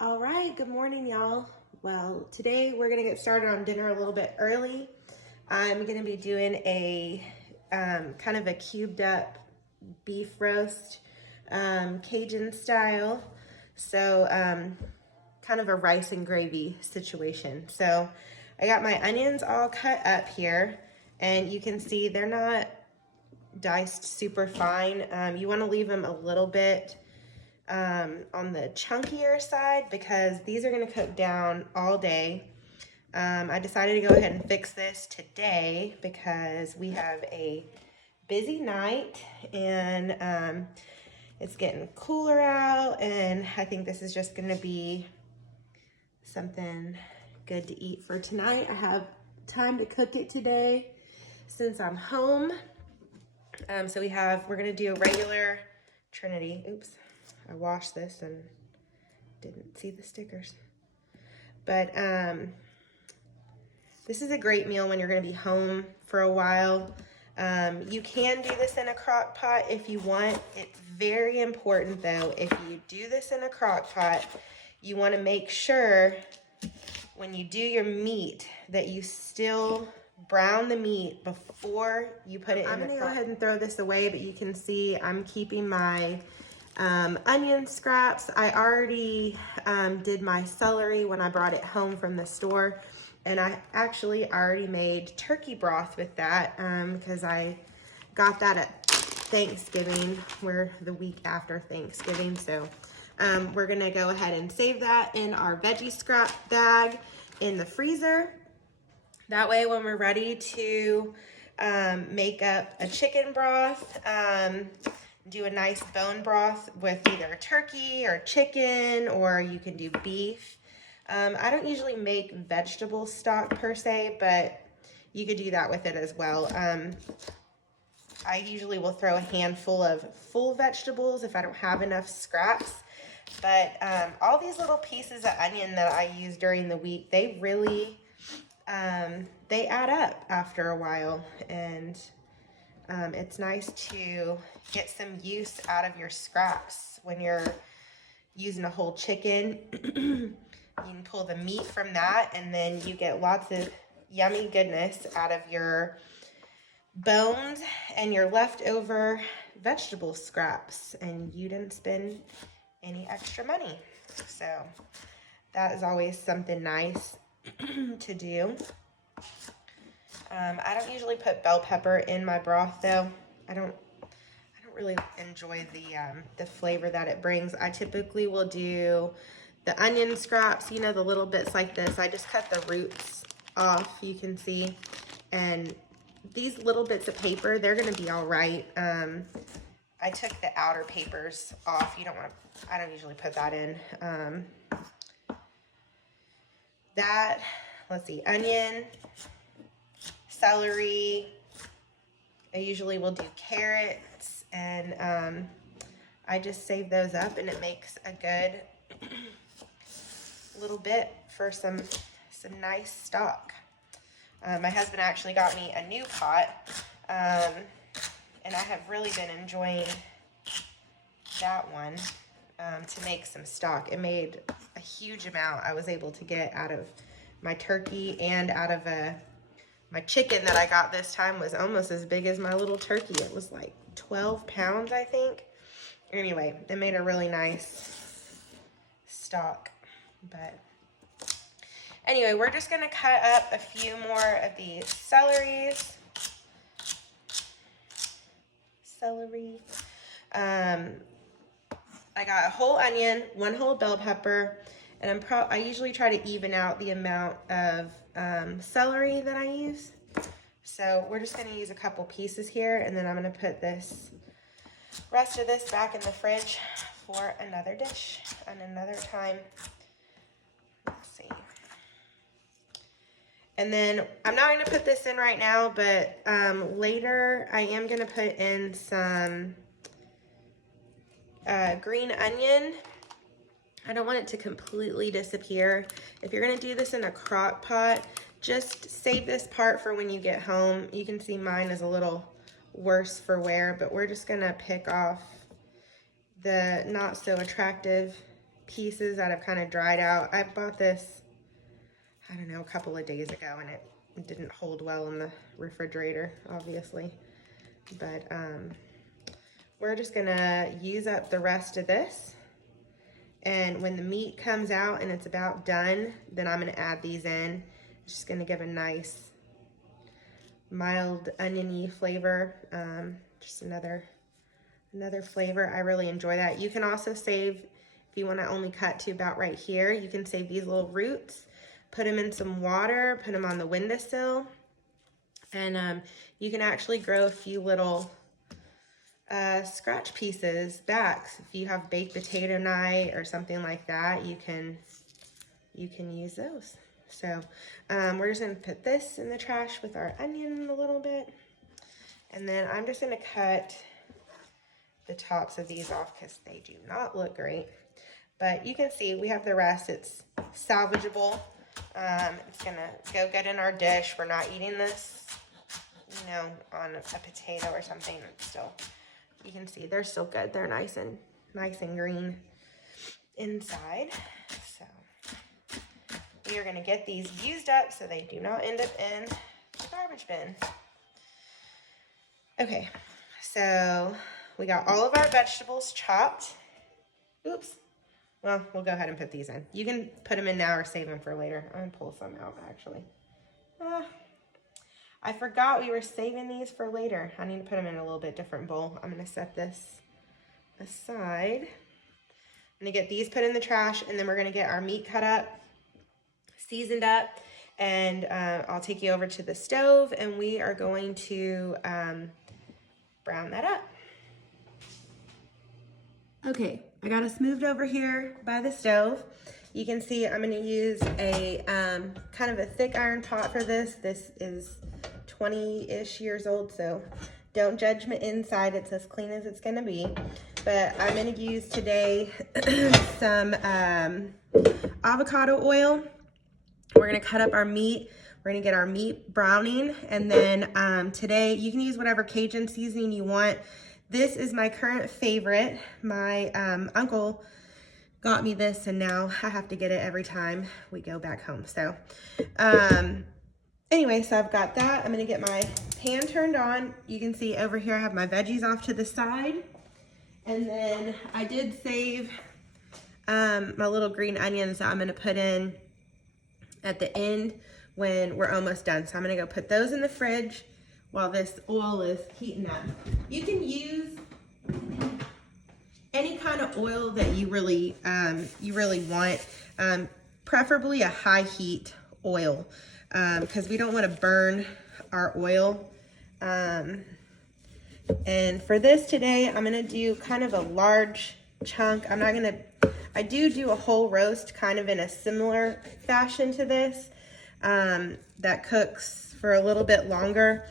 All right, good morning, y'all. Well, today we're gonna get started on dinner a little bit early. I'm gonna be doing a kind of a cubed up beef roast, Cajun style. So kind of a rice and gravy situation. So I got my onions all cut up here, and you can see they're not diced super fine. You wanna leave them a little bit on the chunkier side because these are going to cook down all day. I decided to go ahead and fix this today because we have a busy night and it's getting cooler out, and I think this is just going to be something good to eat for tonight. I have time to cook it today since I'm home. So we're going to do a regular Trinity. Oops. I washed this and didn't see the stickers. But this is a great meal when you're gonna be home for a while. You can do this in a crock pot if you want. It's very important though, if you do this in a crock pot, you wanna make sure when you do your meat that you still brown the meat before you put it in the crock. I'm gonna go ahead and throw this away, but you can see I'm keeping my onion scraps. I already did my celery when I brought it home from the store, and I actually already made turkey broth with that because I got that at Thanksgiving. We're the week after Thanksgiving, so we're gonna go ahead and save that in our veggie scrap bag in the freezer. That way when we're ready to make up a chicken broth, do a nice bone broth with either turkey or chicken, or you can do beef. I don't usually make vegetable stock per se, but you could do that with it as well. I usually will throw a handful of full vegetables if I don't have enough scraps. But all these little pieces of onion that I use during the week, they really, they add up after a while, and it's nice to get some use out of your scraps when you're using a whole chicken. You can pull the meat from that, and then you get lots of yummy goodness out of your bones and your leftover vegetable scraps, and you didn't spend any extra money. So that is always something nice to do. I don't usually put bell pepper in my broth though. I don't really enjoy the flavor that it brings. I typically will do the onion scraps, you know, the little bits like this. I just cut the roots off, you can see. And these little bits of paper, they're gonna be all right. I took the outer papers off. You don't want to, I don't usually put that in. Let's see, onion, celery. I usually will do carrots, and I just save those up, and it makes a good little bit for some nice stock. My husband actually got me a new pot, and I have really been enjoying that one to make some stock. It made a huge amount I was able to get out of my turkey, and out of my chicken that I got this time was almost as big as my little turkey. It was like 12 pounds, I think. Anyway, it made a really nice stock. But anyway, we're just gonna cut up a few more of these celeries. Celery. I got a whole onion, one whole bell pepper, and I usually try to even out the amount of celery that I use. So we're just gonna use a couple pieces here, and then I'm gonna put this rest of this back in the fridge for another dish and another time. Let's see. And then I'm not gonna put this in right now, but later I am gonna put in some green onion. I don't want it to completely disappear. If you're gonna do this in a crock pot, just save this part for when you get home. You can see mine is a little worse for wear, but we're just gonna pick off the not so attractive pieces that have kind of dried out. I bought this, I don't know, a couple of days ago, and it didn't hold well in the refrigerator, obviously. But we're just gonna use up the rest of this. And when the meat comes out and it's about done, then I'm gonna add these in. It's just gonna give a nice mild oniony flavor. Just another flavor. I really enjoy that. You can also save, if you wanna only cut to about right here, you can save these little roots, put them in some water, put them on the windowsill, and you can actually grow a few little scratch pieces back. If you have baked potato night or something like that, you can use those. So we're just gonna put this in the trash with our onion a little bit, and then I'm just gonna cut the tops of these off because they do not look great. But you can see we have the rest. It's salvageable. It's gonna go good in our dish. We're not eating this, you know, on a potato or something. It's still, you can see they're still good. They're nice and green inside. So we are gonna get these used up so they do not end up in the garbage bin. Okay, so we got all of our vegetables chopped. Oops. Well, we'll go ahead and put these in. You can put them in now or save them for later. I'm gonna pull some out, actually. I forgot we were saving these for later. I need to put them in a little bit different bowl. I'm gonna set this aside. I'm gonna get these put in the trash, and then we're gonna get our meat cut up, seasoned up, and I'll take you over to the stove, and we are going to brown that up. Okay, I got us moved over here by the stove. You can see I'm gonna use a kind of a thick iron pot for this. This is 20-ish years old, so don't judge me inside. It's as clean as it's gonna be. But I'm gonna use today some avocado oil. We're gonna cut up our meat. We're gonna get our meat browning, and then today you can use whatever Cajun seasoning you want. This is my current favorite. My uncle got me this, and now I have to get it every time we go back home. So anyway, so I've got that. I'm gonna get my pan turned on. You can see over here I have my veggies off to the side. And then I did save my little green onions that I'm gonna put in at the end when we're almost done. So I'm gonna go put those in the fridge while this oil is heating up. You can use any kind of oil that you really want, preferably a high heat oil, because we don't want to burn our oil. And for this today, I'm gonna do kind of a large chunk. I do a whole roast kind of in a similar fashion to this, that cooks for a little bit longer.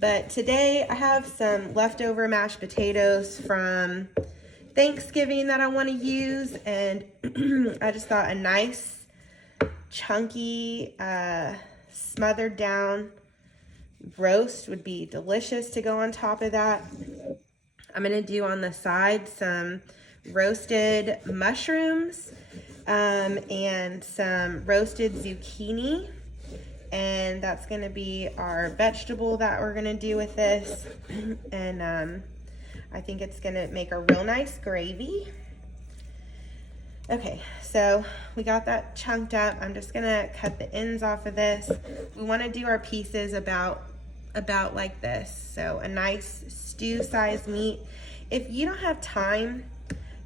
But today I have some leftover mashed potatoes from Thanksgiving that I want to use, and I just thought a nice chunky smothered down roast would be delicious to go on top of that. I'm gonna do on the side some roasted mushrooms and some roasted zucchini, and that's gonna be our vegetable that we're gonna do with this. And I think it's gonna make a real nice gravy. Okay, so we got that chunked up. I'm just gonna cut the ends off of this. We wanna do our pieces about like this. So a nice stew size meat. If you don't have time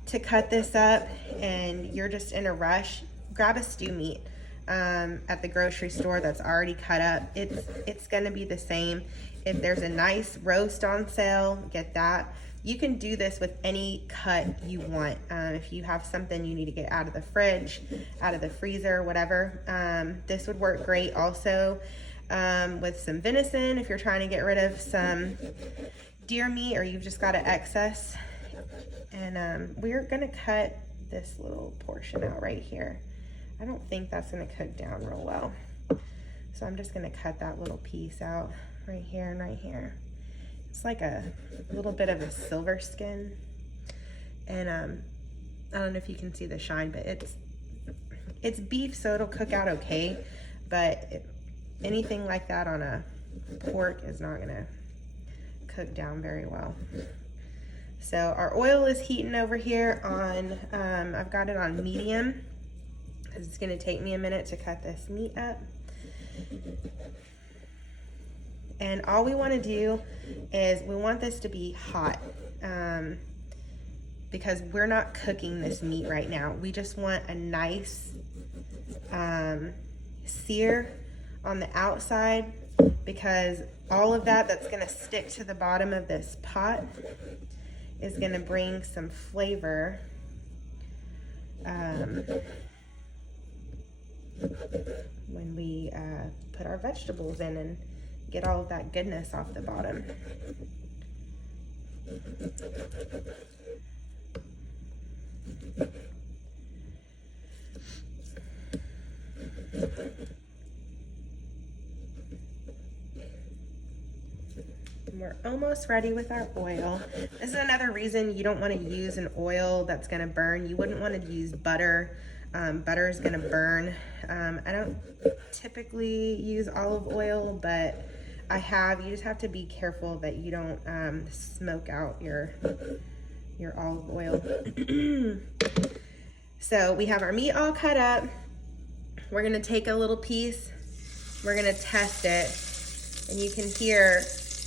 to cut this up and you're just in a rush, grab a stew meat at the grocery store that's already cut up. It's gonna be the same. If there's a nice roast on sale, get that. You can do this with any cut you want. If you have something you need to get out of the fridge, out of the freezer, whatever, this would work great also with some venison if you're trying to get rid of some deer meat or you've just got an excess. And we're gonna cut this little portion out right here. I don't think that's gonna cook down real well. So I'm just gonna cut that little piece out right here and right here. It's like a little bit of a silver skin. And I don't know if you can see the shine, but it's beef, so it'll cook out okay. But anything like that on a pork is not gonna cook down very well. So our oil is heating over here on, I've got it on medium, because it's gonna take me a minute to cut this meat up. And all we wanna do is we want this to be hot, because we're not cooking this meat right now. We just want a nice sear on the outside, because all of that's gonna stick to the bottom of this pot is gonna bring some flavor when we put our vegetables in and get all of that goodness off the bottom. We're almost ready with our oil. This is another reason you don't want to use an oil that's going to burn. You wouldn't want to use butter. Butter is going to burn. I don't typically use olive oil, but I have. You just have to be careful that you don't smoke out your olive oil. So we have our meat all cut up. We're going to take a little piece. We're going to test it, and you can hear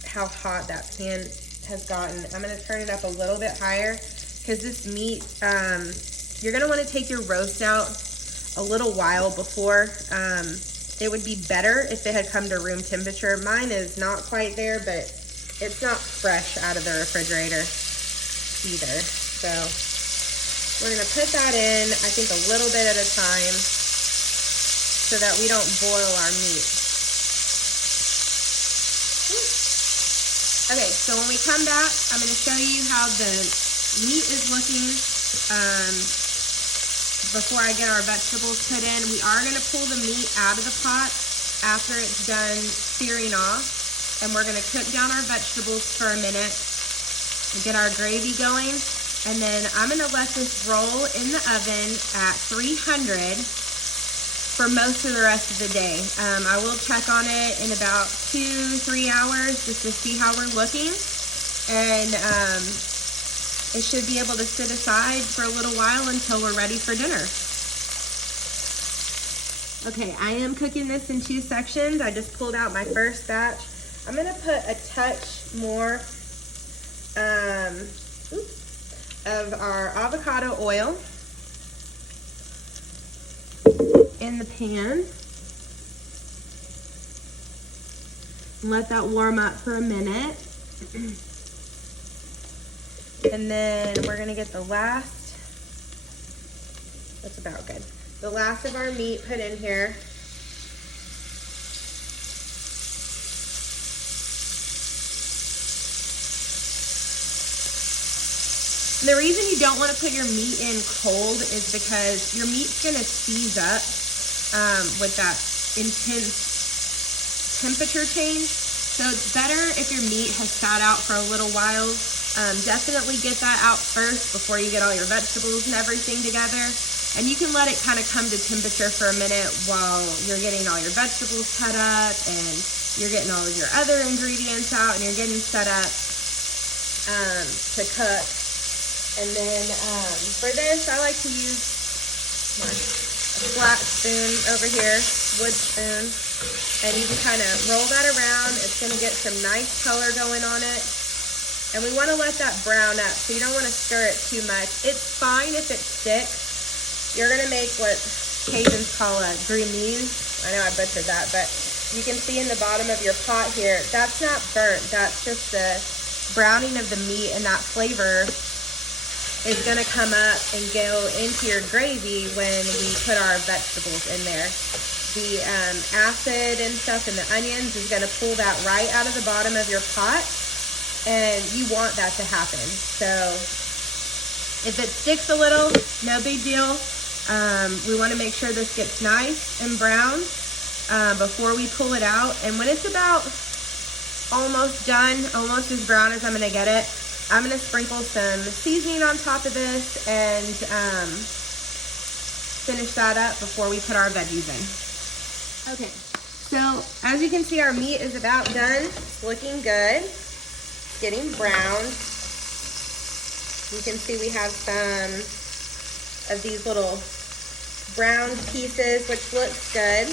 how hot that pan has gotten. I'm gonna turn it up a little bit higher, because this meat, you're gonna wanna take your roast out a little while before. It would be better if it had come to room temperature. Mine is not quite there, but it's not fresh out of the refrigerator either. So we're gonna put that in, I think a little bit at a time, so that we don't boil our meat. Okay, so when we come back, I'm going to show you how the meat is looking before I get our vegetables put in. We are going to pull the meat out of the pot after it's done searing off, and we're going to cook down our vegetables for a minute and get our gravy going, and then I'm going to let this roll in the oven at 300 for most of the rest of the day. I will check on it in about 2-3 hours just to see how we're looking, and it should be able to sit aside for a little while until we're ready for dinner. Okay, I am cooking this in 2 sections. I just pulled out my first batch. I'm gonna put a touch more of our avocado oil in the pan. Let that warm up for a minute. And then we're gonna get the last, that's about good, the last of our meat put in here. And the reason you don't want to put your meat in cold is because your meat's going to seize up with that intense temperature change. So it's better if your meat has sat out for a little while. Definitely get that out first before you get all your vegetables and everything together. And you can let it kind of come to temperature for a minute while you're getting all your vegetables cut up and you're getting all of your other ingredients out and you're getting set up to cook. And then for this, I like to use a flat spoon over here, wood spoon, and you can kind of roll that around. It's going to get some nice color going on it. And we want to let that brown up, so you don't want to stir it too much. It's fine if it's thick. You're going to make what Cajuns call a grise. I know I butchered that, but you can see in the bottom of your pot here, that's not burnt. That's just the browning of the meat, and that flavor is going to come up and go into your gravy when we put our vegetables in there. The acid and stuff and the onions is going to pull that right out of the bottom of your pot, and you want that to happen. So if it sticks a little, no big deal. We want to make sure this gets nice and brown before we pull it out. And when it's about almost done, almost as brown as I'm going to get it, I'm gonna sprinkle some seasoning on top of this and finish that up before we put our veggies in. Okay, so as you can see, our meat is about done. It's looking good, it's getting browned. You can see we have some of these little brown pieces, which looks good.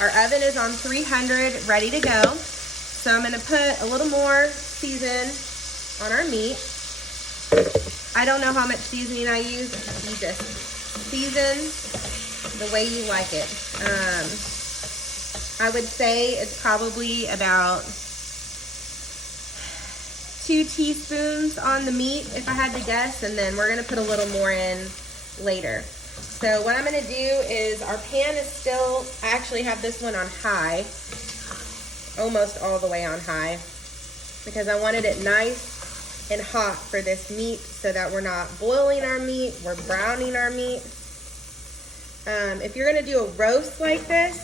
Our oven is on 300, ready to go. So I'm gonna put a little more season on our meat. I don't know how much seasoning I use. You just season the way you like it. I would say it's probably about 2 teaspoons on the meat if I had to guess, and then we're gonna put a little more in later. So what I'm gonna do is, our pan is still, I actually have this one on high, almost all the way on high, because I wanted it nice and hot for this meat so that we're not boiling our meat, we're browning our meat. If you're gonna do a roast like this,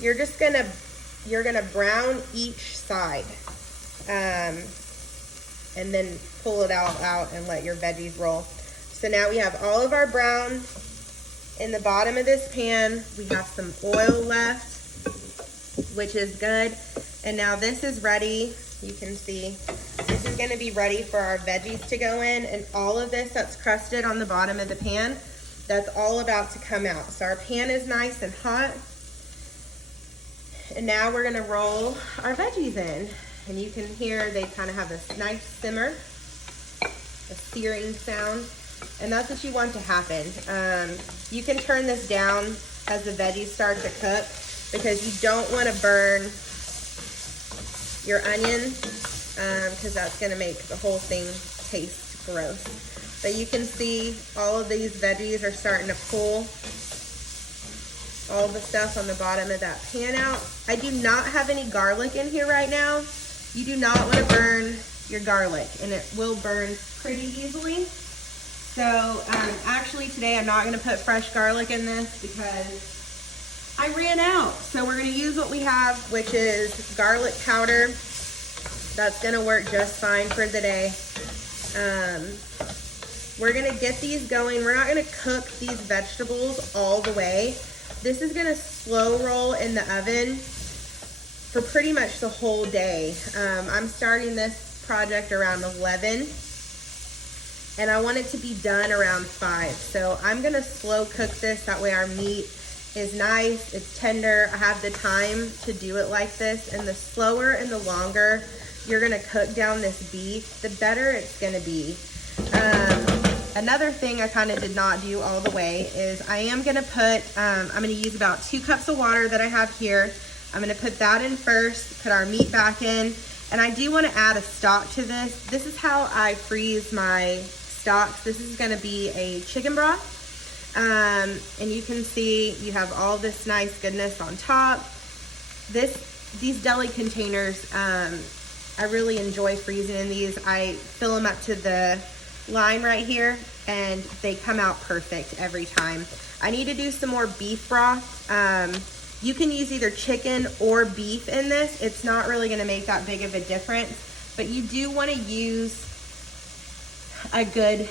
you're gonna brown each side, and then pull it all out and let your veggies roll. So now we have all of our brown in the bottom of this pan. We have some oil left, which is good. And now this is ready. You can see this is gonna be ready for our veggies to go in, and all of this that's crusted on the bottom of the pan, that's all about to come out. So our pan is nice and hot. And now we're gonna roll our veggies in. And you can hear they kind of have this nice simmer, a searing sound. And that's what you want to happen. You can turn this down as the veggies start to cook, because you don't want to burn your onion, because that's going to make the whole thing taste gross. But you can see all of these veggies are starting to pull all the stuff on the bottom of that pan out. I do not have any garlic in here right now. You do not want to burn your garlic, and it will burn pretty easily. So actually today I'm not going to put fresh garlic in this because I ran out. So we're going to use what we have, which is garlic powder. That's going to work just fine for the day. We're going to get these going. We're not going to cook these vegetables all the way. This is going to slow roll in the oven for pretty much the whole day. I'm starting this project around 11. And I want it to be done around 5. So I'm gonna slow cook this, that way our meat is nice, it's tender. I have the time to do it like this, and the slower and the longer you're gonna cook down this beef, the better it's gonna be. Another thing I kind of did not do all the way is I am gonna put, I'm gonna use about 2 cups of water that I have here. I'm gonna put that in first, put our meat back in, and I do wanna add a stock to this. This is how I freeze my stocks. This is going to be a chicken broth, and you can see you have all this nice goodness on top. These deli containers, I really enjoy freezing in these. I fill them up to the line right here, and they come out perfect every time. I need to do some more beef broth. You can use either chicken or beef in this. It's not really going to make that big of a difference, but you do want to use a good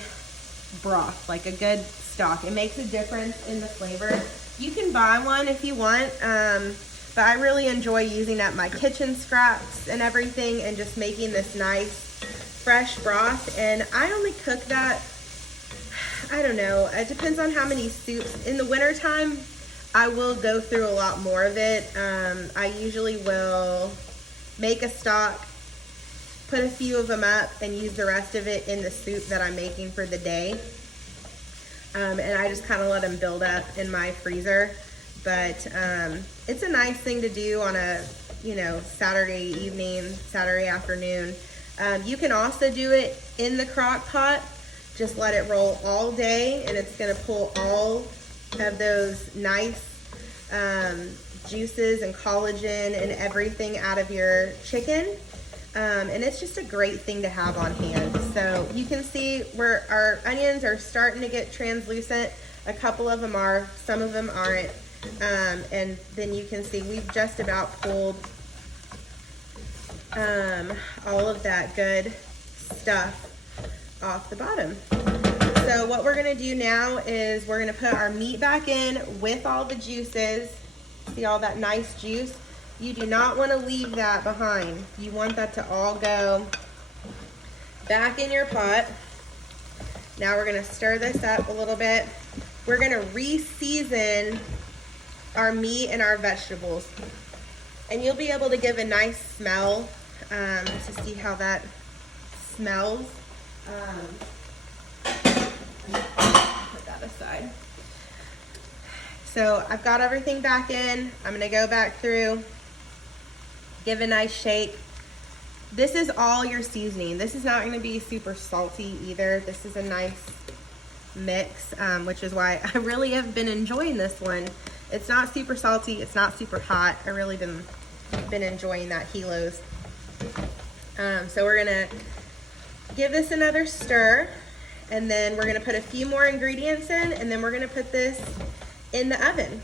broth, like a good stock. It makes a difference in the flavor. You can buy one if you want, but I really enjoy using up my kitchen scraps and everything and just making this nice fresh broth. And I only cook that, I don't know, it depends on how many soups. In the wintertime, I will go through a lot more of it. I usually will make a stock, put a few of them up, and use the rest of it in the soup that I'm making for the day. And I just kind of let them build up in my freezer. But it's a nice thing to do on a, Saturday evening, Saturday afternoon. You can also do it in the crock pot. Just let it roll all day, and it's gonna pull all of those nice juices and collagen and everything out of your chicken. And it's just a great thing to have on hand. So you can see where our onions are starting to get translucent. A couple of them are, some of them aren't. And then you can see we've just about pulled all of that good stuff off the bottom. So what we're gonna do now is we're gonna put our meat back in with all the juices. See all that nice juice? You do not wanna leave that behind. You want that to all go back in your pot. Now we're gonna stir this up a little bit. We're gonna re-season our meat and our vegetables. And you'll be able to give a nice smell to see how that smells. Put that aside. So I've got everything back in. I'm gonna go back through, give a nice shake. This is all your seasoning. This is not gonna be super salty either. This is a nice mix, which is why I really have been enjoying this one. It's not super salty, it's not super hot. I really been enjoying that Helos. So we're gonna give this another stir, and then we're gonna put a few more ingredients in, and then we're gonna put this in the oven.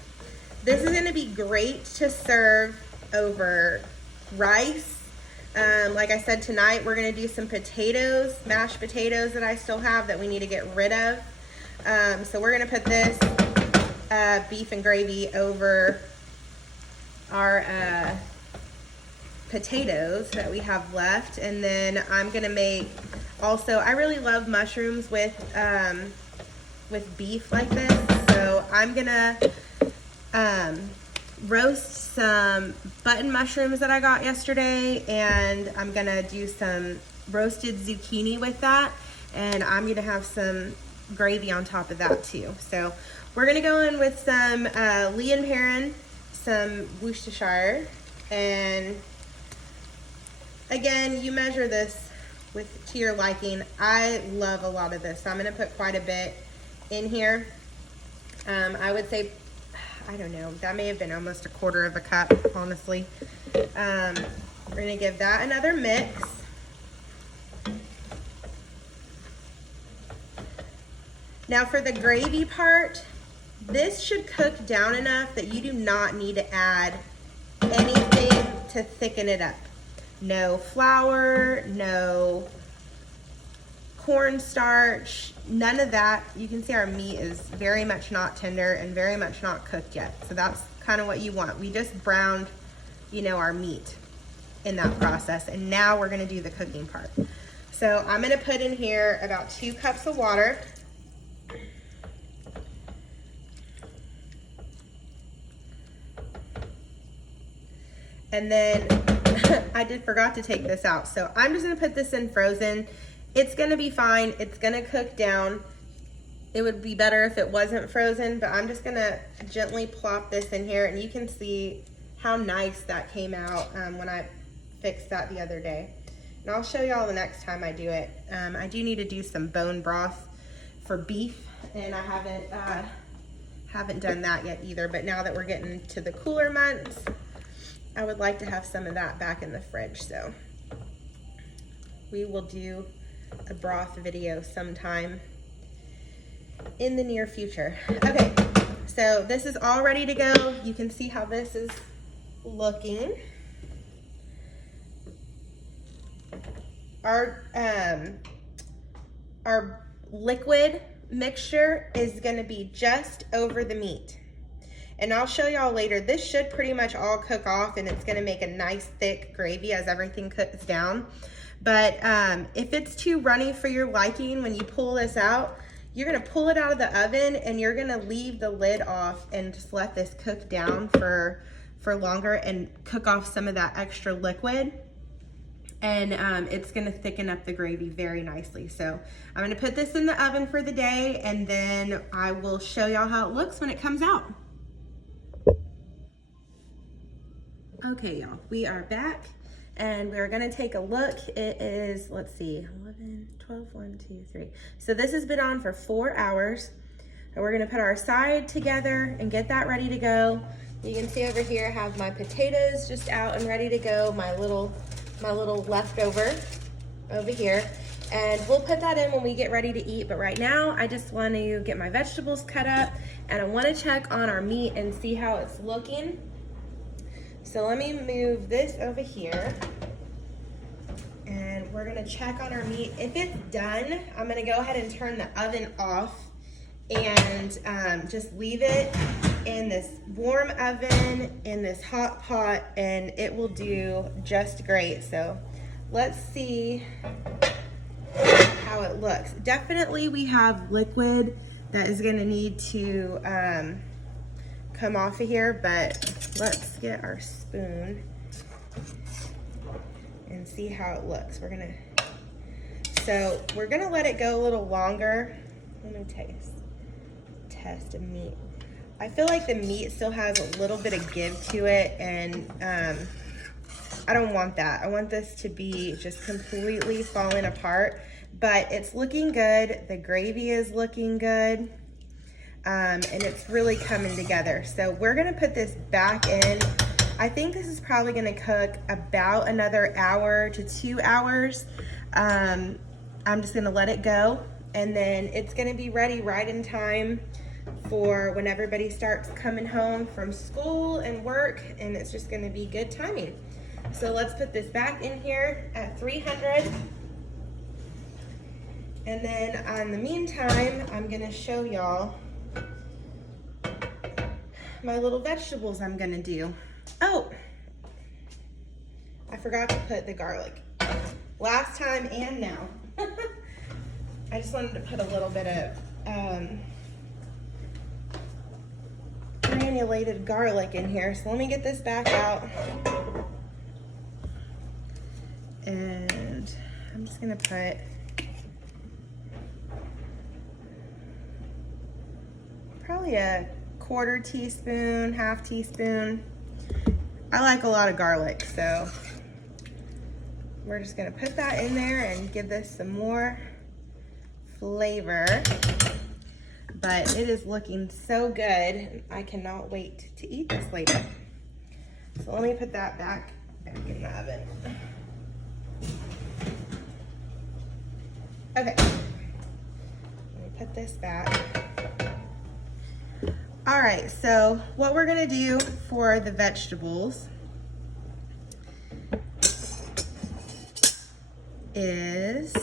This is gonna be great to serve over rice. Like I said, tonight we're gonna do some potatoes, mashed potatoes that I still have that we need to get rid of. So we're gonna put this beef and gravy over our potatoes that we have left, and then I'm gonna make also, I really love mushrooms with beef like this, so I'm gonna roast some button mushrooms that I got yesterday, and I'm gonna do some roasted zucchini with that, and I'm gonna have some gravy on top of that too. So we're gonna go in with some Lee and Perrin, some Worcestershire, and again, you measure this to your liking. I love a lot of this, so I'm gonna put quite a bit in here. I would say, I don't know, that may have been almost a quarter of a cup, honestly. We're gonna give that another mix. Now for the gravy part, this should cook down enough that you do not need to add anything to thicken it up. No flour, no cornstarch, none of that. You can see our meat is very much not tender and very much not cooked yet. So that's kind of what you want. We just browned, you know, our meat in that process. And now we're gonna do the cooking part. So I'm gonna put in here about 2 cups of water. And then I forgot to take this out. So I'm just gonna put this in frozen. It's gonna be fine, it's gonna cook down. It would be better if it wasn't frozen, but I'm just gonna gently plop this in here, and you can see how nice that came out when I fixed that the other day. And I'll show y'all the next time I do it. I do need to do some bone broth for beef, and I haven't done that yet either, but now that we're getting to the cooler months, I would like to have some of that back in the fridge. So we will do a broth video sometime in the near future. Okay, so this is all ready to go. You can see how this is looking. Our liquid mixture is gonna be just over the meat. And I'll show y'all later, this should pretty much all cook off, and it's gonna make a nice thick gravy as everything cooks down. But if it's too runny for your liking, when you pull this out, you're gonna pull it out of the oven and you're gonna leave the lid off and just let this cook down for longer and cook off some of that extra liquid. And it's gonna thicken up the gravy very nicely. So I'm gonna put this in the oven for the day, and then I will show y'all how it looks when it comes out. Okay, y'all, we are back, and we're gonna take a look. It is, let's see, 11, 12, 1, 2, 3. So this has been on for 4 hours. And we're gonna put our side together and get that ready to go. You can see over here, I have my potatoes just out and ready to go, my little leftover over here. And we'll put that in when we get ready to eat. But right now, I just want to get my vegetables cut up, and I want to check on our meat and see how it's looking. So let me move this over here, and we're gonna check on our meat. If it's done, I'm gonna go ahead and turn the oven off and just leave it in this warm oven in this hot pot, and it will do just great. So let's see how it looks. Definitely we have liquid that is gonna need to come off of here, but let's get our spoon and see how it looks. We're gonna let it go a little longer. Let me test the meat. I feel like the meat still has a little bit of give to it, and I don't want that. I want this to be just completely falling apart, but it's looking good. The gravy is looking good, and it's really coming together. So we're gonna put this back in. I think this is probably gonna cook about another hour to 2 hours. I'm just gonna let it go, and then it's gonna be ready right in time for when everybody starts coming home from school and work, and it's just gonna be good timing. So let's put this back in here at 300. And then in the meantime, I'm gonna show y'all my little vegetables I'm gonna do. Oh, I forgot to put the garlic. Last time and now. I just wanted to put a little bit of granulated garlic in here. So let me get this back out. And I'm just gonna put probably a 1/4 teaspoon, 1/2 teaspoon. I like a lot of garlic, so we're just gonna put that in there and give this some more flavor. But it is looking so good. I cannot wait to eat this later. So let me put that back in the oven. Okay, let me put this back. All right, so what we're gonna do for the vegetables is,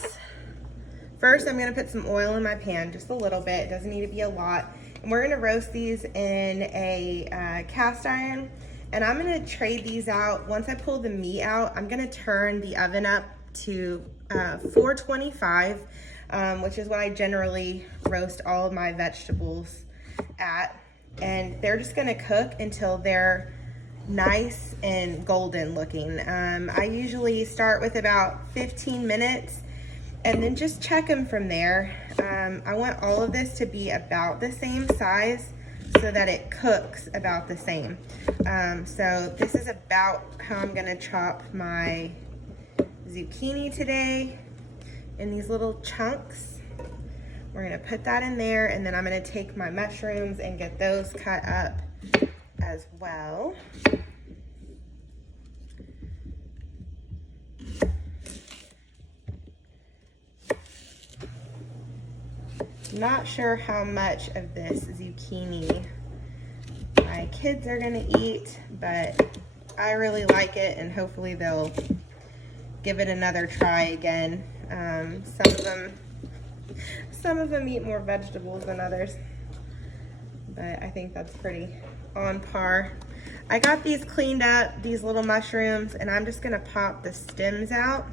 first I'm gonna put some oil in my pan, just a little bit, it doesn't need to be a lot. And we're gonna roast these in a cast iron, and I'm gonna trade these out. Once I pull the meat out, I'm gonna turn the oven up to 425, which is what I generally roast all of my vegetables at. And they're just gonna cook until they're nice and golden looking. I usually start with about 15 minutes and then just check them from there. I want all of this to be about the same size so that it cooks about the same. So this is about how I'm gonna chop my zucchini today in these little chunks. We're gonna put that in there, and then I'm gonna take my mushrooms and get those cut up as well. Not sure how much of this zucchini my kids are gonna eat, but I really like it, and hopefully they'll give it another try again. Some of them eat more vegetables than others, but I think that's pretty on par. I got these cleaned up, these little mushrooms, and I'm just gonna pop the stems out.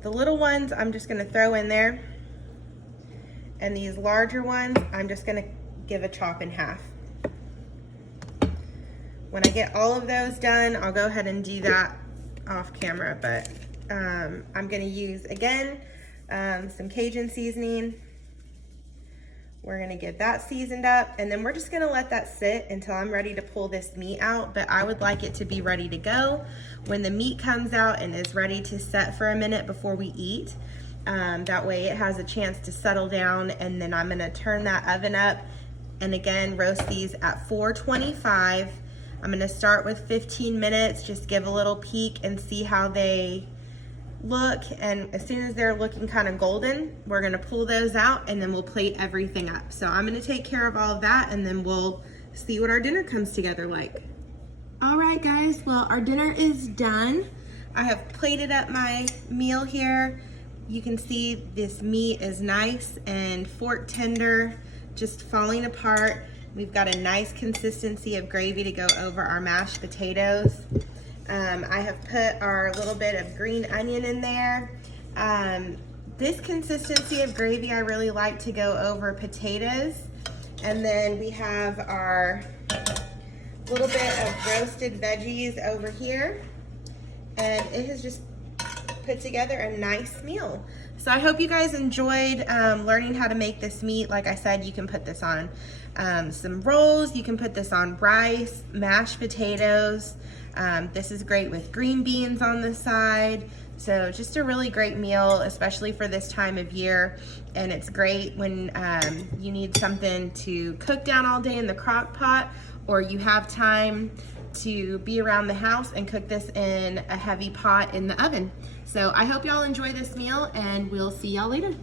The little ones I'm just gonna throw in there, and these larger ones I'm just gonna give a chop in half. When I get all of those done, I'll go ahead and do that off camera, but I'm gonna use, again, some Cajun seasoning. We're gonna get that seasoned up, and then we're just gonna let that sit until I'm ready to pull this meat out, but I would like it to be ready to go when the meat comes out and is ready to set for a minute before we eat. That way it has a chance to settle down, and then I'm gonna turn that oven up and again roast these at 425. I'm gonna start with 15 minutes, just give a little peek and see how they look, and as soon as they're looking kind of golden, we're gonna pull those out and then we'll plate everything up. So I'm gonna take care of all of that, and then we'll see what our dinner comes together like. All right, guys, well, our dinner is done. I have plated up my meal here. You can see this meat is nice and fork tender, just falling apart. We've got a nice consistency of gravy to go over our mashed potatoes. I have put our little bit of green onion in there. This consistency of gravy I really like to go over potatoes. And then we have our little bit of roasted veggies over here. And it has just put together a nice meal. So I hope you guys enjoyed learning how to make this meat. Like I said, you can put this on some rolls, you can put this on rice, mashed potatoes. This is great with green beans on the side. So just a really great meal, especially for this time of year. And it's great when you need something to cook down all day in the crock pot, or you have time to be around the house and cook this in a heavy pot in the oven. So I hope y'all enjoy this meal, and we'll see y'all later.